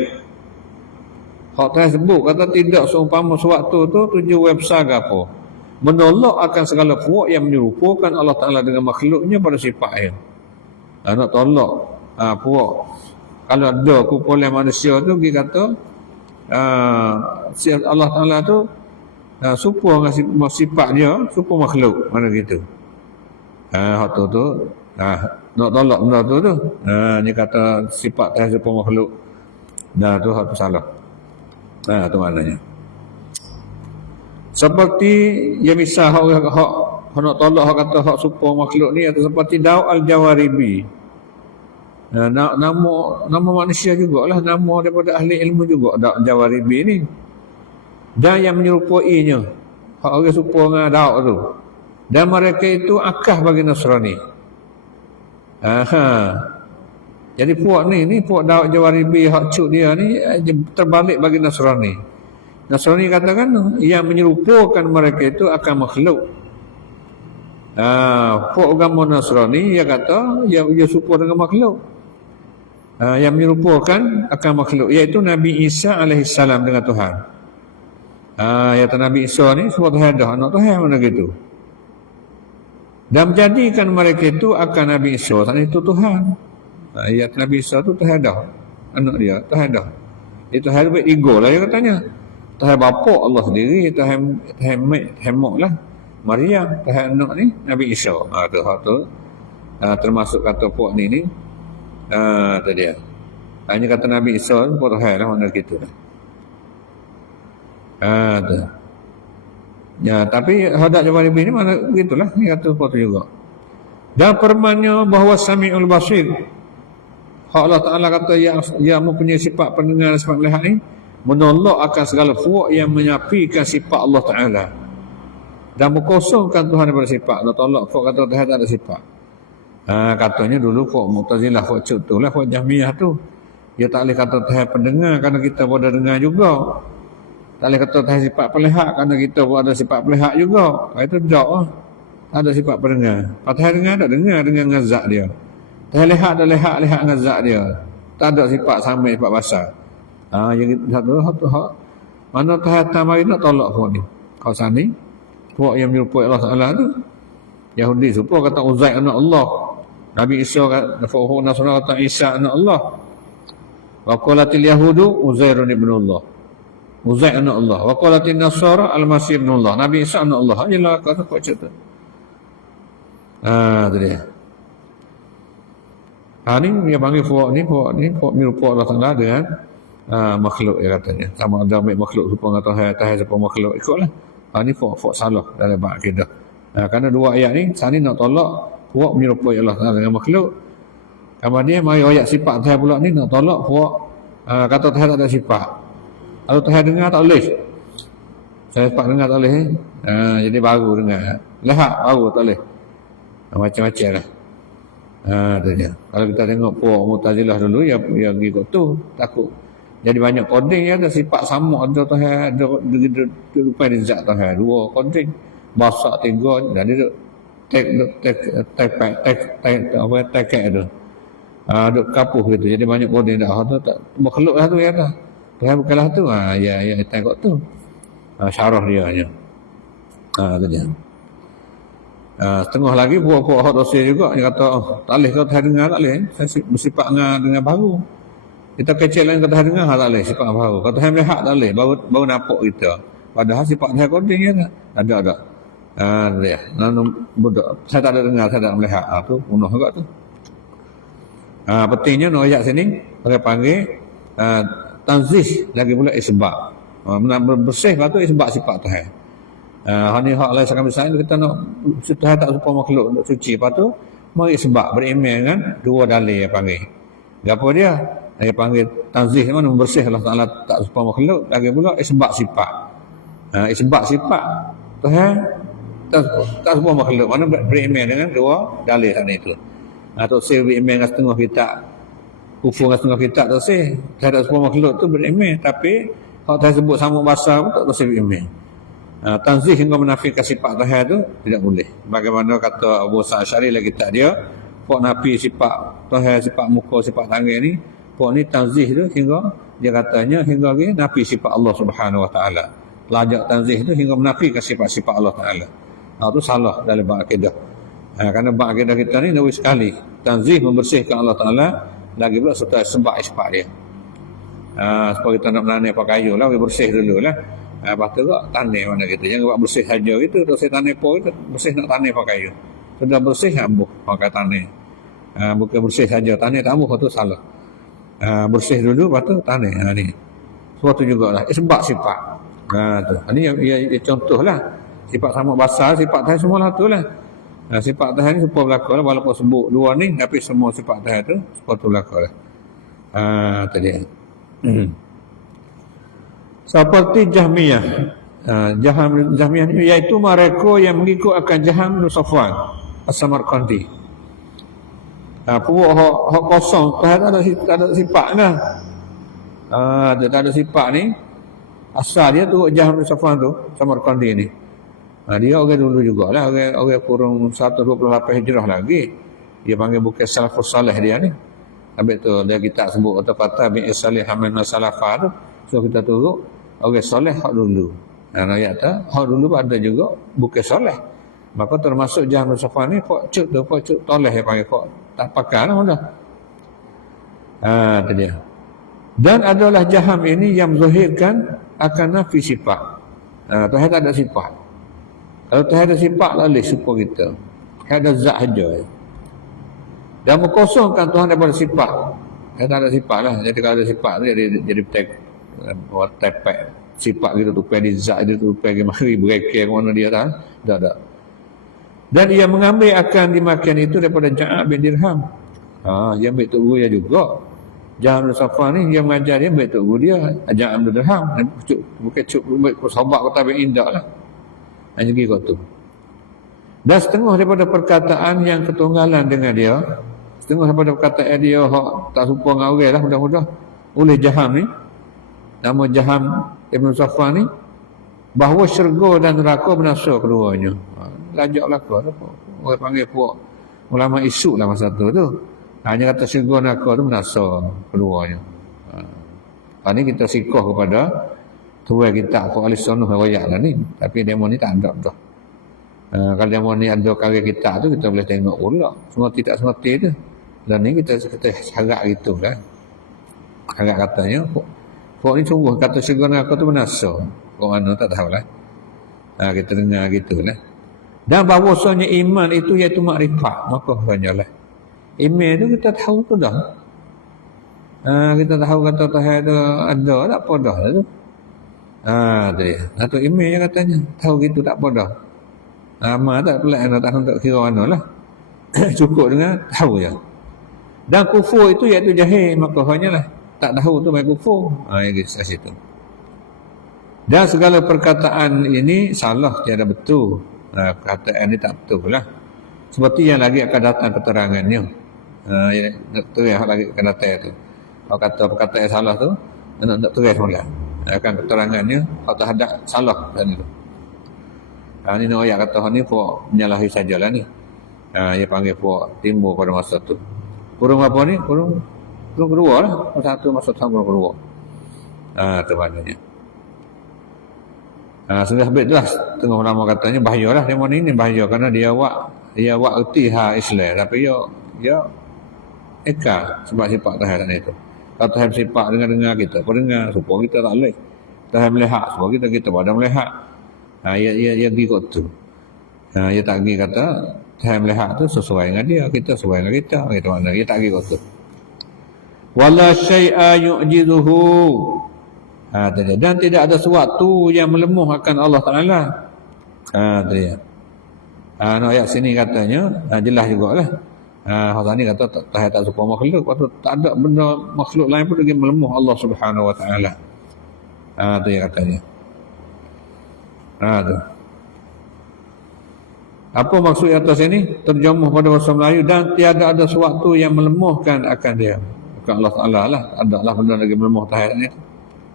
Hak Tuhan sebut kata tidak seumpama sewaktu tu tujuh website apa. Menolak akan segala puak yang menyerupakan Allah Ta'ala dengan makhluknya pada sifatnya. Nak tolak puak. Kalau ada kumpulan manusia tu dia kata Allah Ta'ala tu serupa dengan sifat dia, serupa makhluk mana gitu. Hak tu nak tolak benda tu dia kata sifat Tuhan serupa makhluk. Tu hak tu salah. Tu maknanya. Seperti yang misal hak nak tolak hak kata hak serupa makhluk ni, atau seperti Daud Al-Jawaribi. Nama manusia jugalah, nama daripada ahli ilmu juga Daud Al-Jawaribi ni. Dan yang menyerupainya hak orang serupa dengan Daud tu. Dan mereka itu akah bagi Nasrani. Jadi puak ni puak Daud Jawaribi hak cuk dia ni terbalik bagi Nasrani. Nasrani katakan yang menyerupakan mereka itu akan makhluk. Puak agama Nasrani dia kata ia serupa dengan makhluk. Yang menyerupakan akan makhluk, iaitu Nabi Isa alaihissalam dengan Tuhan. Iaitu Nabi Isa ni sebab Tuhan dah anak Tuhan mana gitu. Dan menjadikan mereka itu akan Nabi Isa itu Tuhan. Ayat Nabi Isa tu Tuhan dah anak dia, Tuhan dah. Itu Tuhan buat ego lah dia katanya. Tuhan bapa Allah sendiri, Tuhan mak lah Maryam, Tuhan anak ni Nabi Isa. Tu termasuk kata puak ni tu dia. Hanya kata Nabi Isa pun Tuhan lah mana gitu lah. Tu. Ya, tapi hadat Jawaribi ni mana gitulah, ni kata apa tu juga. Dan permannya bahawa Sami'ul Basir. Allah Ta'ala kata yang mempunyai sifat pendengar dan sifat melihat ni menolak akan segala puak yang menyapikan sifat Allah Ta'ala dan mengkosongkan Tuhan daripada sifat. Allah tolak puak kata Tuhan tak ada sifat. Katanya dulu puak Mu'tazilah, puak Cutulah, puak Jahmiyah tu dia tak boleh kata Tuhan pendengar kerana kita pun ada dengar juga. Tak boleh kata Tuhan sifat pelihat kerana kita pun ada sifat pelihat juga. Itu tak lah. ada sifat pendengar. Patah dengar tak dengar dengan zat dia. Tak lihat dengan zat dia. Tak ada sifat sama sifat basar. Yang satu hak mana tahatan mari nak tolak hak ni. Kau sani puak yang menyerupai Allah Taala tu. Yahudi serupa kata Uzair anak Allah. Nabi Isa kata Nasrani kata Isa anak Allah. Wa qalatil yahudu Uzairun ibn Allah. Uzair anak Allah. Wa qalatil nasara al-masih ibn Allah. Nabi Isa anak Allah. Ayolah kata kau cerita. Tu dia. Ni dia panggil fuak ni menyerupai Allah Taala dengan makhluk dia katanya. Sama ada ambil makhluk serupa dengan Tuhan serupa makhluk ikutlah. Ni fuak salah dalam bab akidah. Kerana dua ayat ni sani nak tolak fuak menyerupai Allah Taala dengan makhluk. Kemudian mari ayat sifat Tuhan pula ni nak tolak fuak kata Tuhan tak ada sifat. Kalau Tuhan dengar tak boleh. Saya sifat dengar tak boleh. Jadi baru dengar. Lihat baru tak boleh. Macam-macam lah. Tu dia. Kalau kita tengok puak Mu'tazilah dulu, ya ikut tu. Takut. Jadi banyak coding ya, ada sifat sama, ada Tuhan, ada rupa di zat Tuhan. Dua coding. Basak tiga, dan dia tek tu. Duk kapuh gitu. Jadi banyak coding dah. Tak makhluk lah tu ya dah. Tuhan bukanlah tu. Ya, tengok tu. Syarah dia hanya. Tu dia. Setengah lagi buat-buat hak dosa juga. Dia kata, tak boleh kau Tuhan dengar, tak boleh. Saya bersifat dengan baru. Kita kecil lain kata Tuhan dengar, tak boleh. Sifat baru. Kata Tuhan melihat, tak boleh. Baru nampak kita. Padahal sifat Tuhan koding ya tak? Ada. Dia. Saya tak ada dengar, saya tak ada melihat. Tu bunuh juga tu. Pentingnya no ayat sini, mereka panggil tanzih lagi pula isbab. Bersih lepas tu isbab sifat Tuhan. Ni hak lain sekali besar kita nak Tuhan tak serupa makhluk untuk suci. Lepas tu mari sebab beriman kan dua dalil yang panggil. Apa dia? Dia panggil tanzih mana membersih Allah Taala tak serupa makhluk, lagi pula isbab sifat. Isbab sifat Tuhan tak serupa makhluk. Mana beriman dengan dua dalil sana itu. Atau saya beriman dengan setengah kitab, kufur dengan setengah kitab tak sih. Saya tak serupa makhluk tu beriman, tapi kalau saya sebut sama bahasa pun tak sih beriman. Tanzih hingga menafikan sifat Tuhan tu tidak boleh. Bagaimana kata Abu Sa'id Asy'ari lagi tak dia, pok nafi sifat Tuhan, sifat muka, sifat tangan ni, pok ni tanzih tu hingga dia katanya hingga lagi nafi sifat Allah Subhanahu Wa Taala. Lajak tanzih tu hingga menafikan sifat-sifat Allah Taala. Itu salah dalam bab akidah. Kerana bab akidah kita ni nawi sekali. Tanzih membersihkan Allah Taala, lagi pula serta sebab isbat dia. Supaya kita nak menanam pakai kayu lah, bersih dulu lah. Lepas tu tak tanam mana kita. Jangan buat bersih saja gitu. Terus saya tanam pun itu bersih nak tanam pakai kayu. Sudah bersih ambuh pakai tanam. Bukan bersih saja tanam tak ambuh itu salah. Bersih dulu lepas tu tanam. Ni. Suatu jugalah. Sebab sifat. Tu. Ini ya contoh lah. Sifat sama basar, sifat Tuhan semua lah tu lah. Sifat Tuhan ni supaya berlaku lah. Walaupun sebut dua ni, tapi semua sifat Tuhan tu supaya berlaku lah. Tadi. Seperti Jahmiyah. Jahmiyah ni iaitu mereka yang mengikut akan Jahm bin Safwan As-Samarqandi. Puak hak kosong Tuhan tak ada sifat dah. Dia tak ada sifat ni. Asal dia tu Jahm bin Safwan tu Samarqandi ni. Dia orang dulu jugalah, orang kurung 128 Hijrah lagi. Dia panggil bukan salafus salih dia ni. Habis tu dia kita sebut kata-kata bin Salih Hamil Salafah tu. So kita turut orang soleh hak dulu. Ayat tu hak dulu ada juga bukan soleh. Maka termasuk Jahm bin Safwan ni kok cuk toleh dia panggil kok tak pakar lah dah. Tu dia. Dan adalah Jahm ini yang zahirkan akan nafi sifat. Tuhan tak ada sifat. Kalau Tuhan ada sifat tak boleh suka kita. Tuhan ada zat saja. Dan mengkosongkan Tuhan daripada sifat. Tuhan tak ada sifat lah. Jadi kalau ada sifat tu jadi tepek sifat gitu tu pergi zat dia tu pergi mari berekir mana dia tak ada. Dan ia mengambil akan dimakan itu daripada Ja'ab bin Dirham. Dia ambil tok guru dia juga. Jahm bin Safwan ni dia mengajar dia ambil tok guru dia Ja'ab bin Dirham. Bukan cuk sahabat kata bin indah lah. Hanya gitu tu. Dan setengah daripada perkataan yang ketunggalan dengan dia, setengah daripada perkataan dia hak tak serupa dengan orang lah mudah-mudah oleh Jahm ni, nama Jahm Ibn Safwan ni, bahawa syurga dan neraka bernasar keduanya. derajat belaka tu. Orang panggil puak ulama isu lah masa tu. Hanya kata syurga neraka tu menasa keduanya. Ni kita sikoh kepada tuai kita aku ahli sunnah royak lah ni. Tapi demo ni tak ada dah. Kalau demo ni ada karya kita tu kita boleh tengok pula. Semua tidak semati tu. Dan ni kita harap gitu kan. Harap katanya kok ni sungguh kata syurga neraka tu menasa. Kok mana tak tahulah. Kita dengar gitulah. Dan bahawasanya iman itu iaitu makrifat. Maka banyalah. Iman tu kita tahu tu dah. Kita tahu kata Tuhan tu ada tak apa dah tu. Tu dia. Atau iman yang katanya tahu gitu tak apa dah. Amal tak pelik anda tak hendak kira mana lah. Cukup dengan tahu je. Dan kufur itu iaitu jahil, maka hanyalah tak tahu tu baik kufur. Yang di situ. Dan segala perkataan ini salah, tiada betul. Perkataan ini tak betul lah. Seperti yang lagi akan datang keterangannya. Itu yang lagi akan datang itu. Kalau kata perkataan yang salah tu, nak tulis pula. Akan keterangannya, kalau terhadap salah dan itu. Ini ayat kata ni puak menyalahi sajalah ni. Dia panggil puak timbul pada masa tu. Kurung apa ni? Kurung kedua lah. Satu masa tahun kurung kedua. Itu maknanya. Sudah habis tu lah. Tengah ulama katanya bahaya lah. Demo ni bahaya kerana dia awak erti Islam. Tapi dia eka sebab sifat Tuhan itu. Kalau Tuhan sifat dengar kita, pendengar supaya kita tak boleh. Tuhan melihat supaya kita pada melihat. Ia pergi kot tu. Ia tak pergi kata Tuhan melihat tu sesuai dengan dia, kita sesuai dengan kita. Gitu mana dia tak pergi kot tu. Wala syai'a yu'jizuhu. Dan tidak ada sesuatu yang melemahkan Allah Ta'ala. Itu dia. Ayat sini katanya jelas jugalah. Hadis ni kata Tuhan tak suka makhluk, patut tak ada benda makhluk lain pun lagi melemah Allah Subhanahu Wa Ta'ala. Itu yang katanya. Tu. Apa maksud atas ini? Terjemah pada bahasa Melayu, dan tiada ada sesuatu yang melemahkan akan dia. Bukan Allah Ta'ala lah. Ada lah benda lagi melemah Tuhan ni.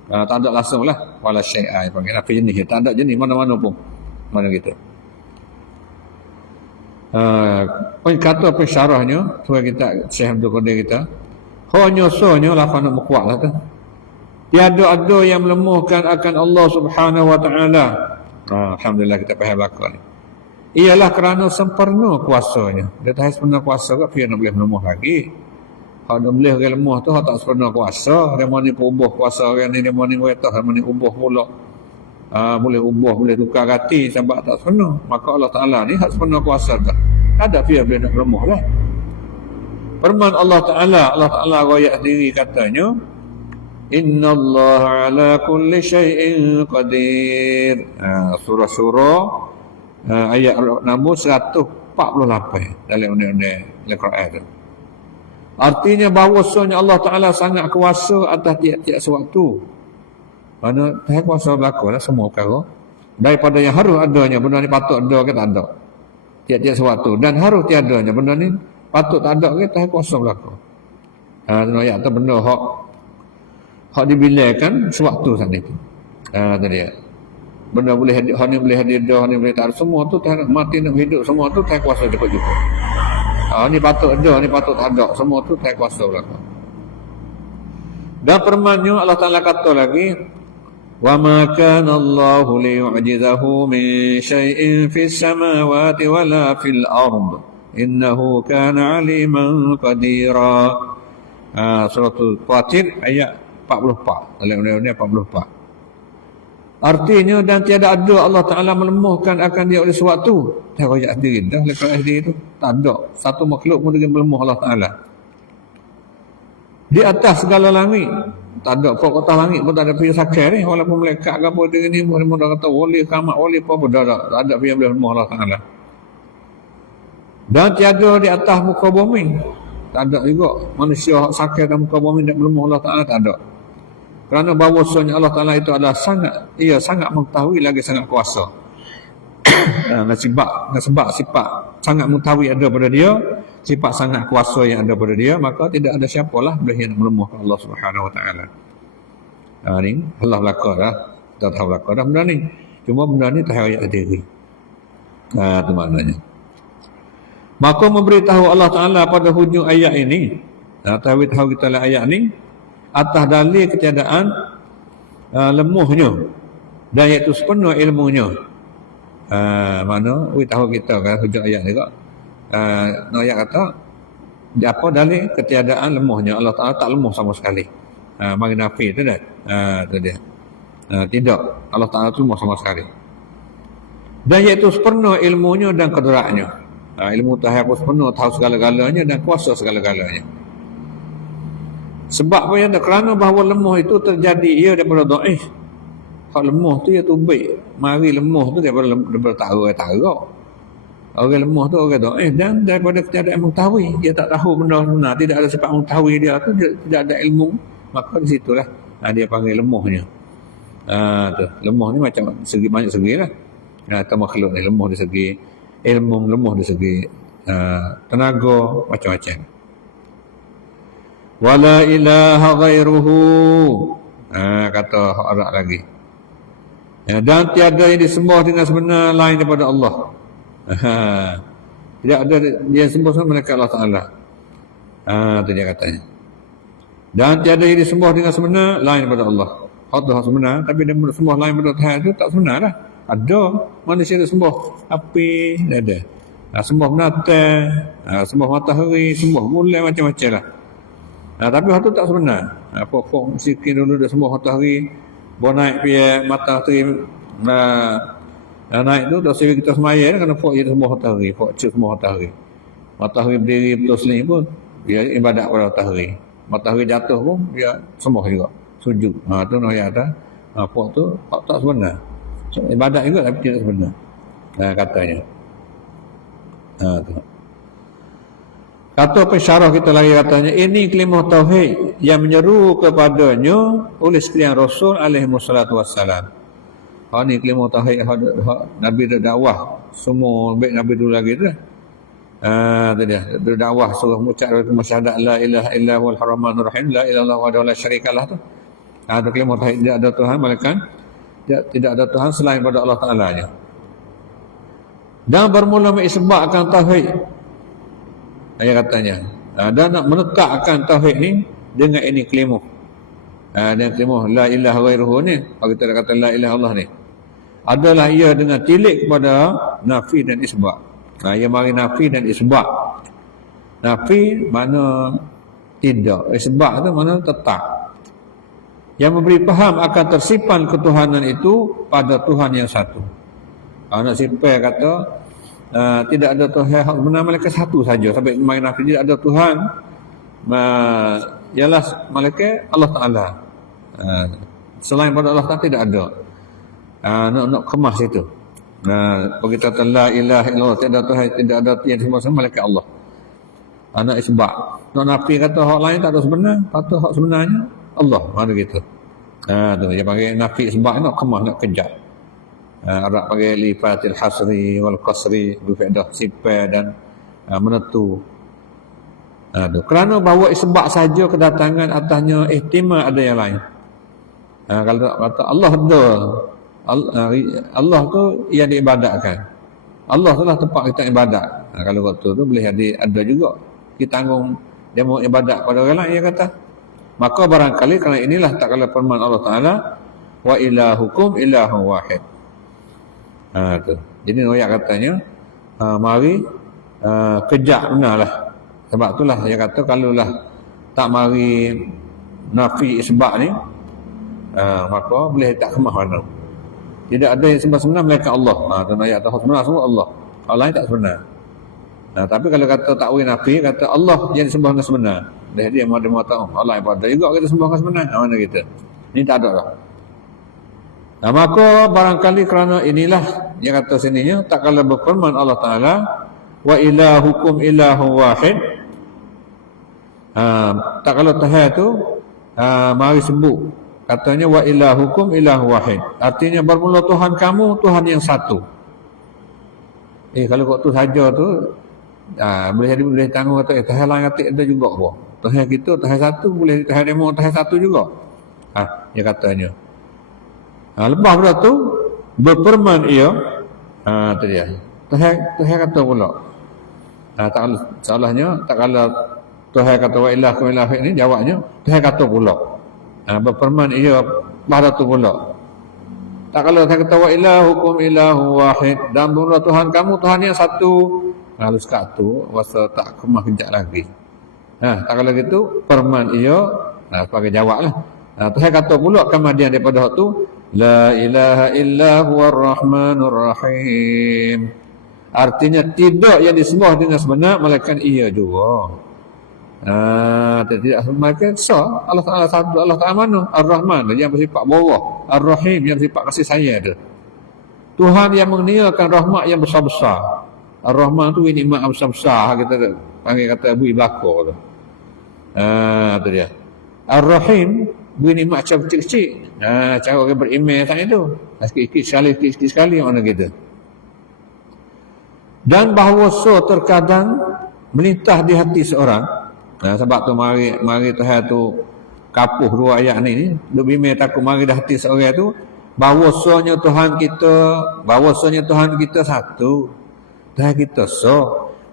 Tak ada langsung lah. Wala syai'ah panggil. Apa jenis? Tak ada jenis mana-mana pun. Mana kita. Kata pensyarahnya tuan kita Syekh Abdul Qadir kita, hanya sonya lafaz nak berkuat lah tu. Tiada ada yang melemahkan akan Allah Subhanahu Wa Ta'ala. Alhamdulillah kita faham belakang ni. Ialah kerana sempurna kuasanya. Dia tak sempurna kuasa ke dia nak boleh melemah lagi. Kalau dia boleh orang lemah tu tak sempurna kuasa. Dia mana ubah kuasa orang ni, dia mana wetak, dia mana ubah pula. Boleh ubah, boleh tukar hati sebab tak sempurna. Maka Allah Ta'ala ni tak sempurna kuasa tak. Ada dia boleh nak lemah lah. Firman Allah Ta'ala royak sendiri katanya, Inna Allah ala kulli syai'in qadir. Surah ayat nombor 148 dalam undang-undang Al-Quran itu. Artinya bahawasanya Allah Ta'ala sangat kuasa atas tiap-tiap sesuatu. Mana Tuhan kuasa berlaku lah semua perkara. Daripada yang harus adanya, benda ni patut ada ke tak ada. Tiap-tiap sesuatu. Dan harus tiadanya, benda ni patut tak ada ke Tuhan kuasa berlaku. Ayat tu benda hak dibilangkan sewaktu saat itu. Tadi ya. Benda boleh hadir, hak ni boleh hadir dah, ni boleh tak ada. Semua tu Tuhan mati nak hidup, semua tu Tuhan kuasa cepat-cepat. Ni patut ada, ni patut tak ada. Semua tu Tuhan kuasa berlaku. Dan firman-Nya Allah Ta'ala kata lagi, wa ma kana Allahu liyu'jizahu min syai'in fis samawati wala fil ard innahu kana 'aliman qadira. Surah Fatir ayat 44. Dalam undang-undang 44. Artinya dan tiada ada Allah Ta'ala melemahkan akan dia oleh sesuatu. Dia royak sendiri dah lepas sendiri tu. Tak ada satu makhluk pun dengan melemah Allah Ta'ala. Di atas segala langit. Tak ada pokok atas langit pun tak ada pihak sakar ni. Walaupun melekat ke apa dia ni. Mereka kata wali kamat wali apa pun. Tak ada pihak boleh melemah Allah Ta'ala. Dan tiada di atas muka bumi. Tak ada juga manusia sakar dalam muka bumi dan melemah Allah Ta'ala. Tak ada. Kerana bahawasanya Allah Ta'ala itu adalah sangat mengetahui lagi sangat kuasa. Sebab sifat sangat mengetahui ada pada dia, sifat sangat kuasa yang ada pada dia, maka tidak ada siapalah boleh yang melemahkan Allah Subhanahu Wa Ta'ala. Ni Allah belakang dah. Tak tahu belakang dah benda ni. Cuma benda ni tak ayat diri. Itu maknanya. Maka memberitahu Allah Ta'ala pada hujung ayat ini, tahu kita lah ayat ni, atas dalil ketiadaan lemuhnya dan iaitu sepenuh ilmunya. Mana tahu kita kan hujung ayat ni kak. Ayat kata apa dalil ketiadaan lemuhnya. Allah Ta'ala tak lemuh sama sekali. Mari nafi tu dah. Tu dia. Tidak, Allah Ta'ala tu lemuh sama sekali. Dan iaitu sepenuh ilmunya dan kedraknya. Ilmu Tuhan pun sepenuh, tahu segala-galanya dan kuasa segala-galanya. Sebab apa yang kerana bahawa lemuh itu terjadi ia daripada dhaif. Hak lemuh tu ia tu baik. Mari lemuh tu daripada tahu. Orang lemah tu orang dhaif dan daripada ketiadaan mengetahui. Dia tak tahu benda benar, tidak ada sifat mengetahui dia tu, dia tidak ada ilmu. Maka di situlah dia panggil lemahnya. Tu. Lemah ni macam segi banyak segi lah. Atau makhluk ni lemah dari segi ilmu, lemah dari segi tenaga, macam-macam. Wala ilaha ghairuhu. Kata Arab lagi. Dan tiada yang disembah dengan sebenar lain daripada Allah. Tidak ada dia sembah sama malaikat Allah Ta'ala. Itu dia katanya. Dan tiada yang disembah dengan sebenar lain daripada Allah. Hak sebenar, tapi dia sembah lain daripada Tuhan itu tak sebenar lah. Ada manusia yang sembah api, ada. Sembah binatang, sembah matahari, sembah bulan, macam-macam lah. Tapi hak tu tak sebenar. Pokok miskin dulu dia sembah matahari, bawa naik pihak matahari, naik tu dah sehingga kita semaya kena pokok dia sembah matahari, pokok cik sembah matahari. Matahari berdiri betul seling pun dia ibadat pada matahari. Matahari jatuh pun dia sembah juga, sujud. Tu nak ayat dah. Pokok tu tak sebenar. Ibadat juga tapi tidak sebenar. Katanya. Tu. Kata pensyarah kita lagi katanya, ini kalimah tauhid yang menyeru kepadanya oleh sekalian Rasul alaihi wassalatu wassalam. Ni kalimah tauhid Nabi dakwah semua baik Nabi dulu lagi tu. Tu dia dakwah suruh mengucap syahadat la ilaha illa huwal rahmanur rahim, la ilaha illallah wahdahu la syarikalah tu. Tu kalimah tauhid, tidak ada Tuhan melainkan tidak ada Tuhan selain pada Allah Ta'ala nya. Dan bermula mengisbatkan tauhid. Ayat katanya. Dan nak menekakkan tauhid ni dengan ini kalimah. Dengan kalimah la ilaha ghairuhu ni, kalau kita kata la ilaha Allah ni, adalah ia dengan tilik kepada nafi dan isbat. Ia mari nafi dan isbat. Nafi mana tidak, isbat tu mana tetap. Yang memberi faham akan tersimpan ketuhanan itu pada Tuhan yang satu. Nak simpan kata tidak ada Tuhan hak benar malaikat satu saja. Sampai mari nafi tidak ada Tuhan ialah malaikat Allah Ta'ala. Selain pada Allah Ta'ala tidak ada. Nak kemas itu. Kalau kita kata la ilaha illallah, tidak ada Tuhan, tidak ada yang semua malaikat Allah. Nak isbat. Nak nafi kata hak lain tak ada sebenar, kata hak sebenarnya Allah. Mana gitu. Tu dia panggil nafi isbat, nak kemas, nak kejap. Arab panggil lifatil hasri wal qasri, berfaedah simpan dan menentu. Kerana bahawa isbat saja kedatangan atasnya ihtimal ada yang lain. Kalau kata Allah ada, Allah tu yang diibadatkan. Allah tu lah tempat kita ibadat. Kalau waktu tu boleh ada juga kita tanggung dia mau ibadat pada orang lain, dia kata. Maka barangkali kerana inilah tak kala firman Allah Ta'ala, wa ilahukum ilahun wahid. Tu. Jadi ayat katanya mari kejap benarlah. Sebab itulah dia kata kalaulah tak mari nafi isbat ni, maka boleh tak kemah mana. Tidak ada yang sebenar melainkan Allah. Tu ayat tu sebenar semua Allah. Hal lain tak sebenar. Tapi kalau kata takwil nafi, kata Allah yang disembah dengan sebenar. Dia mahu tahu Allah yang pada juga kita sembah dengan sebenar. Mana kita? Ini tak ada lah. Maka barangkali kerana inilah yang kata sininya, tak kala berfirman Allah Ta'ala, wa ilahukum ilahun wahid. Tak kala Tuhan tu mari sebut katanya wa ilahukum ilahun wahid. Artinya bermula Tuhan kamu Tuhan yang satu. Kalau kau tu saja tu boleh tanggung kata Tuhan lain kata ada juga apa. Tuhan kita Tuhan satu, boleh Tuhan demo Tuhan satu juga. Dia katanya. Lepas pada tu berfirman ia tu dia. Tuhan kata pula. Tak salahnya, tak kala Tuhan kata wa ilaha ilah ini jawabnya Tuhan kata pula. Berfirman ia pada tu pula. Tak kala Tuhan kata wa ilahukum ilahu wahid, dan benar Tuhan kamu Tuhan yang satu. Lalu sekat tu wasa tak kemah kejap lagi. Tak kala gitu firman ia sebagai jawablah. Tuhan kata pula kemudian daripada tu la ilaha illa huwar rahmanur rahim. Artinya tidak yang disembah dengan sebenar melainkan ia juga. Tidak melainkan Allah Ta'ala satu. Allah Ta'ala mana? Ar-Rahman yang bersifat bawah, Ar-Rahim yang bersifat kasih sayang tu. Tuhan yang mengeniakan rahmat yang besar-besar. Ar-Rahman tu nikmat besar-besar kita panggil kata bui belakor tu. Tu dia. Ar-Rahim bui nikmat macam kecil-kecil. Cara orang beriman tanya tu. Sikit-sikit sekali mana kita. Dan bahawa terkadang melintah di hati seorang. Sebab tu mari Tuhan tu kapuh dua ayat ni lebih takut mari di hati seorang tu bahawasanya Tuhan kita satu. Tuhan kita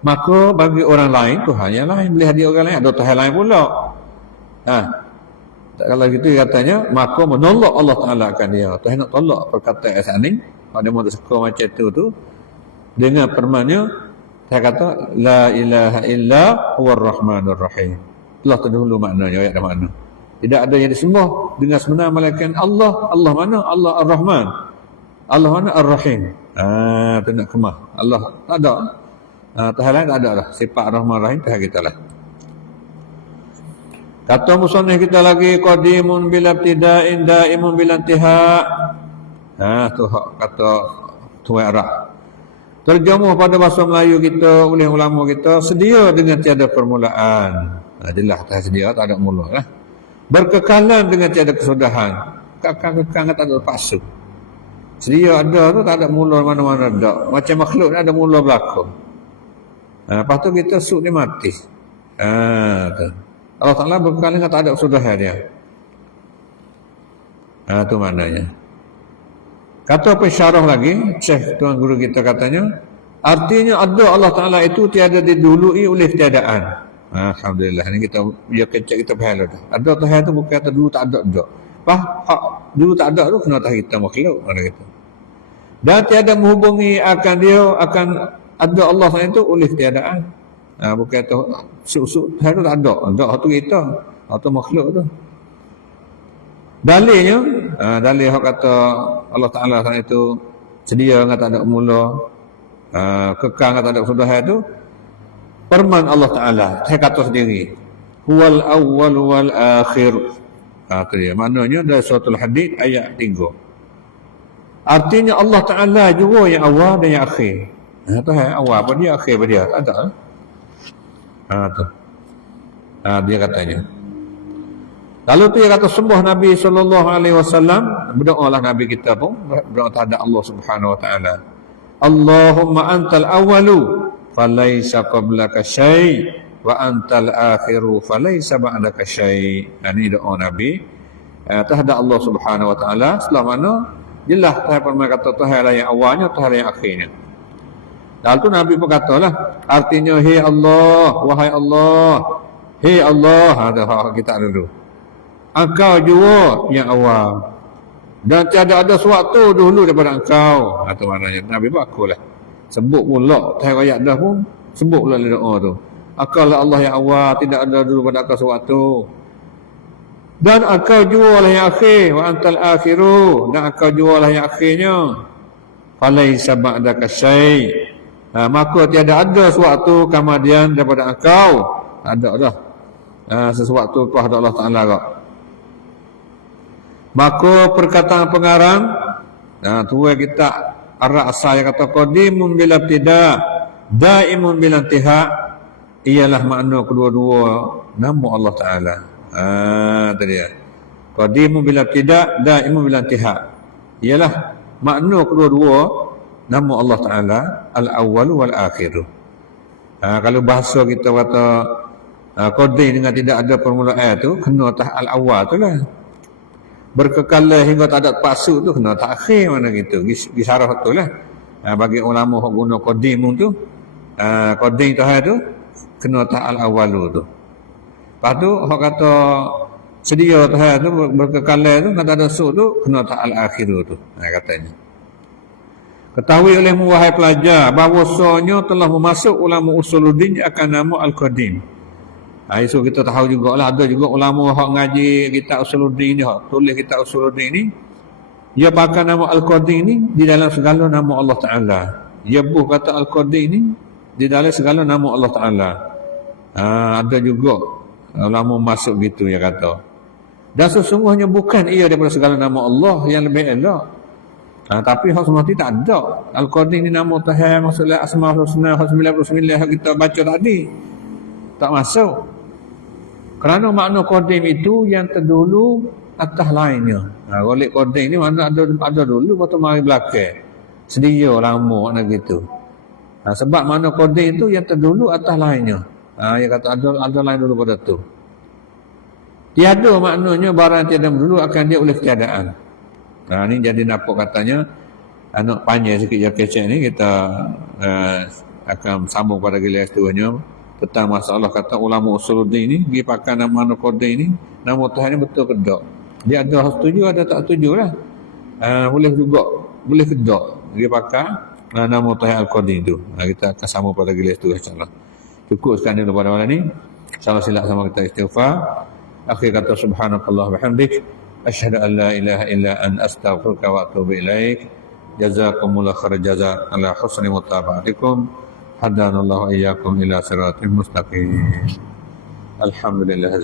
maka bagi orang lain Tuhan yang lain, boleh hadir orang lain ada Tuhan lain pula. Kalau gitu katanya maka menolak Allah Ta'ala akan dia. Tuhan nak tolak perkataan ayat ni kalau dia mahu suka macam tu dengan firman-Nya saya kata la ilaha illa huwar rahmanur rahim. Telah terdahulu maknanya ayat makna. Tidak ada yang disembah dengan sebenar melainkan Allah. Allah mana? Allah Ar-Rahman. Allah mana? Ar-Rahim. Tu nak kemah. Allah tak ada. Tuhan lain tak ada lah. Sifat Ar-Rahman Rahim Tuhan kita lah. Kata musannif kita lagi qadimun bila ibtida'in daimun bila intihak. Tu kata tuan Arab. Terjemuh pada bahasa Melayu kita oleh ulama kita sedia dengan tiada permulaan. Jelas tak sedia, tak ada mula lah. Berkekalan dengan tiada kesudahan. Kekang tak ada paksa. Sedia ada tu tak ada mula mana-mana tak. Macam makhluk ada mula belakang. Lepas tu kita suk dia mati. Tu. Allah Ta'ala berkekalan dengan tak ada kesudahan dia. Tu maknanya. Kata pensyarah lagi, Syekh tuan guru kita katanya, artinya ada Allah Ta'ala itu tiada didului oleh tiadaan. Alhamdulillah, ni kita dia kecek kita faham dah. Ada Tuhan tu bukan kata dulu tak ada dak. Dulu tak ada tu kena tahu kita makhluk mana gitu. Dan tiada menghubungi akan dia akan ada Allah Ta'ala itu oleh tiadaan. Bukan tu suk-suk Tuhan tu tak ada. Ada tu kita, atau makhluk tu. Dalilnya, dalil yang kata Allah Ta'ala itu sedia dengan tak ada mula, kekal dengan tak ada kesudahan itu, firman Allah Ta'ala, saya kata sendiri, huwal awwal wal akhir. Itu dia, maknanya dari suratul Hadid ayat 3. Artinya Allah Ta'ala juga yang awal dan yang akhir. Tuhan awal apa dia, akhir apa dia, tak ada. Dia katanya. Lalu tu dia kata sembah Nabi SAW, berdoalah Nabi kita pun berdoa terhadap Allah Subhanahu Wa Taala. Allahumma antal awalu falaysa qablaka syai' wa antal akhiru falaysa ba'daka syai'. Ini doa Nabi terhadap Allah Subhanahu Wa Taala. Setelah mana jelas Tuhan pun kata Tuhan lah yang awalnya, Tuhan yang akhirnya. Lalu tu Nabi pun katalah, artinya hey Allah, wahai Allah, hey Allah, ada kita dulu. Engkau juga yang awal dan tiada ada sesuatu dulu daripada engkau. Itu maknanya Nabi bakulah sebut pula Tuhan ayat dah pun sebut pula doa tu. Engkau lah Allah yang awal, tidak ada dulu pada engkau sesuatu, dan engkau juga lah yang akhir, wa antal akhiru, dan engkau juga lah yang akhirnya, falaisa ba'daka syai'. Maka tiada ada sesuatu kemudian daripada engkau. Ada dah sesuatu kepada Allah Ta'ala kau. Maka perkataan pengarang tua kita arah asal yang kata qadimun bila ibtida' daimun bila intihak, ialah makna kedua-dua nama Allah Ta'ala. Itu dia. Qadimun bila ibtida' daimun bila intihak, ialah makna kedua-dua nama Allah Ta'ala, al-awwal wal akhir. Kalau bahasa kita kata qadim dengan tidak ada permulaan tu kena tah al-awwal tu lah. Berkekalan hingga tak ada paksa tu kena takhir mana gitu. Gisarah tu lah. Bagi ulama yang guna qadim tu, qadim Tuhan tu kena ta'al awalu tu. Lepas tu orang kata sedia Tuhan tu berkekalan tu, kata ada su tu kena ta'al akhiru tu. Katanya. Ketahui olehmu wahai pelajar bahawasanya telah memasuk ulama usuluddin akan nama al-qadim. So kita tahu jugalah, ada juga ulama yang ngaji kitab usuluddin ni, tulis kitab usuluddin ni, dia pakai nama al-qadim ni di dalam segala nama Allah Ta'ala. Dia buh kata al-qadim ni di dalam segala nama Allah Ta'ala. Ada juga ulama masuk gitu, ya kata. Dan sesungguhnya bukan ia daripada segala nama Allah yang lebih elok. Tapi hak semua tak ada. Al-Qadim ni nama Tuhan, maksudnya Asmaul Husna 99 yang kita baca tadi. Tak masuk. Kerana makna Qadim itu yang terdulu atas lainnya. Golek Qadim ni makna ada dulu lepas tu mari belakang. Sedia lama makna gitu. Sebab makna Qadim itu yang terdulu atas lainnya. Dia kata ada lain dulu pada tu. Tiada maknanya barang tiada dulu akan dia oleh ketiadaan. Ni jadi nampak katanya anak panjang sikit je kecek ni, kita akan sambung pada giliran seterusnya tentang masalah kata ulama usuluddin ni dia pakai nama Qadim ni, nama Tuhan ni betul ke tak? Dia ada setuju, ada tak setuju lah. Boleh juga, boleh ke tak dia pakai nama Tuhan Al-Qadim tu. Kita akan sambung pada giliran seterusnya insya-Allah. Cukup sekian dulu pada malam ni. Insya-Allah silap sama kita istighfar. Akhir kata subhanakallah bihamdik asyhadu an la ilaha illa anta astaghfiruka wa atubu ilaik. Jazakumullahu khairan jazaa ala husni mutaba'atikum. Hadanallahu iyyakum ila siratal mustaqim. Alhamdulillah.